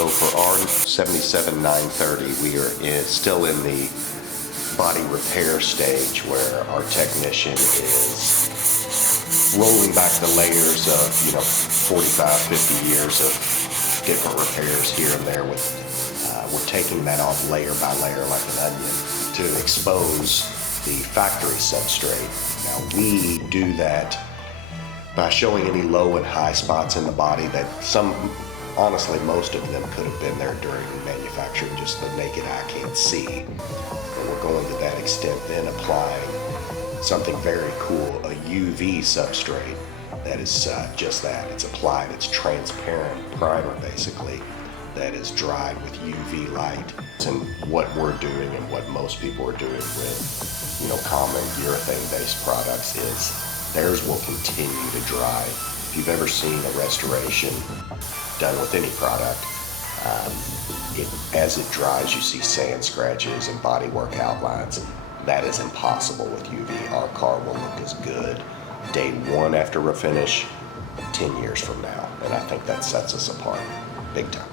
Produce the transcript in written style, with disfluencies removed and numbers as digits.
So for our 77 930, we are still in the body repair stage where our technician is rolling back the layers of, 45, 50 years of different repairs here and there. We're taking that off layer by layer like an onion to expose the factory substrate. Now we do that by showing any low and high spots in the body that honestly, most of them could have been there during manufacturing, just the naked eye can't see. But we're going to that extent, then applying something very cool, a UV substrate that is just that. It's applied, it's transparent primer basically, that is dried with UV light. And what we're doing and what most people are doing with, common urethane-based products is theirs will continue to dry. If you've ever seen a restoration done with any product, as it dries, you see sand scratches and bodywork outlines. That is impossible with UV. Our car will look as good day one after refinish, 10 years from now. And I think that sets us apart big time.